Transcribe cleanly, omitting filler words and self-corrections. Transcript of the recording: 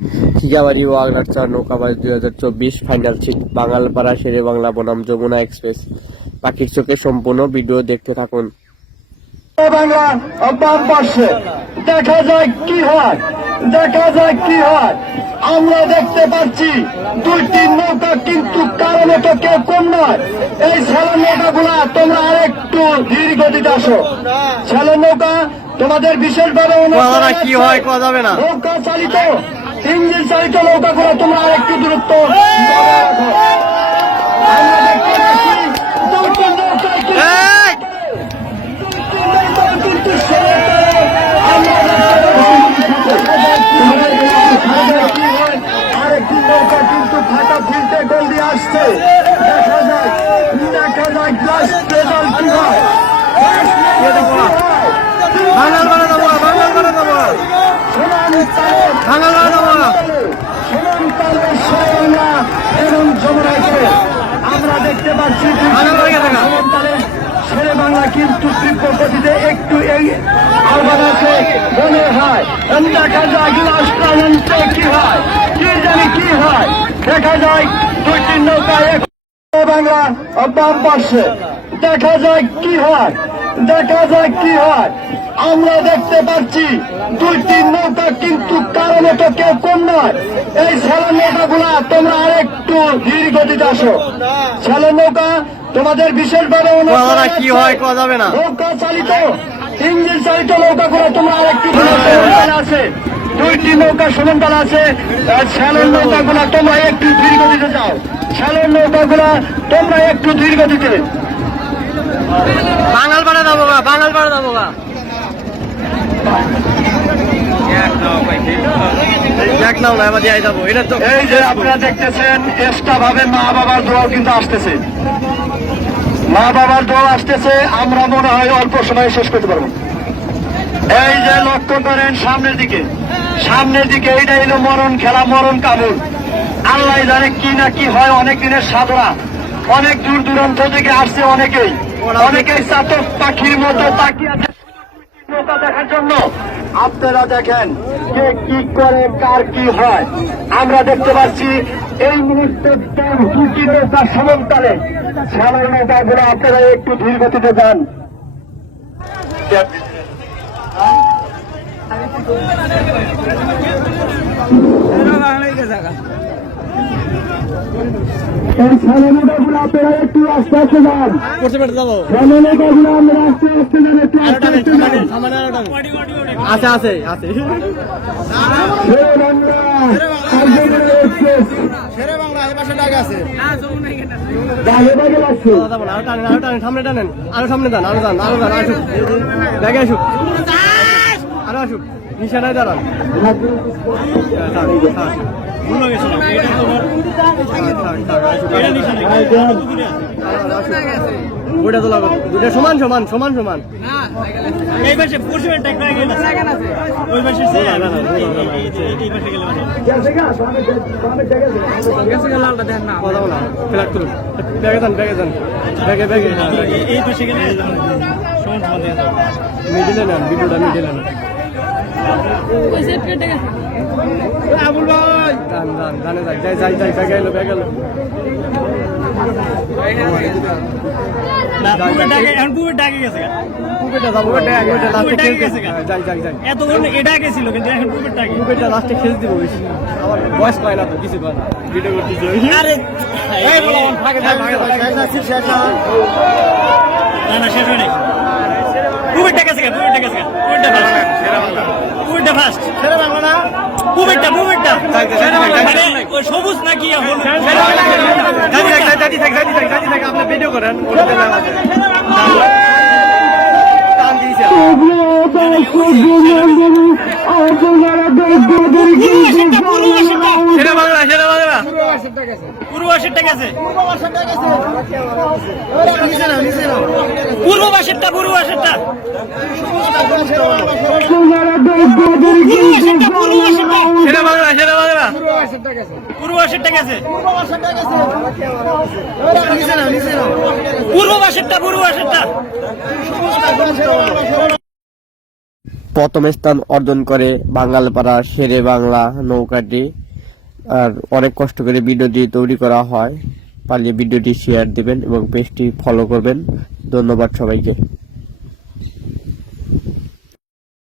খিগাবাড়ি ও আগলারচর নৌকাবাজ 2024 final seat Bangalpara শেরে বাংলা বনাম Jamuna express. পাখির চোখে সম্পূর্ণ ভিডিও দেখতে থাকুন। বাংলা বাম পাশে দেখা যায় কি হয়, আমরা দেখতে পাচ্ছি দুইটি নৌকা, কিন্তু কারণে তো কেউ কম নয়। এই ছেলের নৌকাগুলা তোমরা আরেকটু ধীর গতিতে আসো। ছেলের নৌকা তোমাদের বিশেষভাবে কি হয় কোয়া যাবে না। নৌকা চালিত, ইঞ্জিন চালিত নৌকাগুলো তোমরা আরেকটু দূরত্ব বজায় রাখো। আমরা দেখতে পাচ্ছি দুইটি নৌকায় কিন্তু আরেকটি নৌকা কিন্তু ফাটা ফিরতে গোল দিয়ে আসছে। দেখা যায় লাস্ট রেজাল্ট কি হয়। এবং যমুনা এক্সপ্রেস আমরা দেখতে পাচ্ছি শেরে বাংলা কিন্তু তীব্র গতিতে একটু এই আহ্বান আছে মনে হয়। দেখা যায় লাস্ট পর্যন্ত কি হয়, কি হয়। দেখা যায় দুইটি নৌকা বাংলা বাম পাশে দেখা যায় কি হয়, আমরা দেখতে পাচ্ছি দুইটি নৌকা, কিন্তু কারণে তো কেউ কম নয়। এই ছেলের নৌকাগুলা তোমরা আরেকটু ধীর গতিতে আসো। ছেলের নৌকা তোমাদের বিশেষভাবে কি হয় কোয়া যাবে না। নৌকা চালিত, ইঞ্জিন চালিত নৌকাগুলো তোমরা আরেকটু আছে। দুইটি নৌকা সমান্তরাল আছে। ছেলের নৌকাগুলা তোমরা একটু ধীর গতিতে যাও। ছেলের নৌকাগুলা তোমরা একটু ধীর গতিতে। বাঙালপাড়া যাবো গা। এই যে আপনারা দেখতেছেন এক্সট্রা ভাবে মা বাবার দোয়াও কিন্তু আসতেছে। আমরা মনে হয় অল্প সময়ে শেষ করতে পারবো। এই যে লক্ষ্য করেন সামনের দিকে এইটা হলো মরণ খেলা, মরণ কামড়। আল্লাহ জানে কি না কি হয়। অনেক দিনের সাধনা, অনেক দূর দূরান্ত থেকে আসছে অনেকেই চাতক পাখির মতো তাকিয়ে আছে নৌকা দেখার জন্য। আপনারা দেখেন কে কি করে, কার কি হয়। আমরা দেখতে পাচ্ছি এই মুহূর্তে দুটি নৌকা সমান্তরালে। ছেলের নৌকাগুলো আপনারা একটু ধীর গতিতে যান। এই ছেলে নৌকাগুলো আপনারা একটু আস্তে আস্তে যান। ছেলে নৌকাগুলো আমরা আস্তে আস্তে যান, একটু আস্তে আস্তে যান। আছে সামনে টানেন, আরো সামনে যান, আরো আসুক, ব্যাগে আসুক, আরো আসুক, নিশানায় দাঁড়ান। ওটা তো লাগবে, দুটা সমান। এই পাশে পশ্চিমের ট্যাগ হয়ে গেল, ওই পাশে এই পাশে গেলে লালটা দেন না, কথা বলা ফ্ল্যাগ তুলুন, ব্যাগে যান, ব্যাগে এই পাশে গেলে সমান দিয়ে যাও। মিডিলে নেন, ভিডিওটা মিডিলে নেন। আবুল ভাই গানে যাই ব্যাগে এলো লাস্টে খেলতে দিব বেশি। আমার বয়স পায় না তো, কিছু পায় না, ভিডিও করতেছি। শেষ হয় নাই, কুবেরটা গেছে, ফার্স্ট ছেড়ে বাংলা না, কুবেরটা সবুজ নাকি আপনার ভিডিও করেন। পূর্ববাসেরটা গেছে, পূর্ববাসেরটা প্রথম স্থান অর্জন করে বাঙালপাড়া শেরে বাংলা নৌকাটি। আর অনেক কষ্ট করে ভিডিওটি তৈরি করা হয়। পারলে ভিডিওটি শেয়ার দিবেন এবং পেজটি ফলো করবেন। ধন্যবাদ সবাইকে।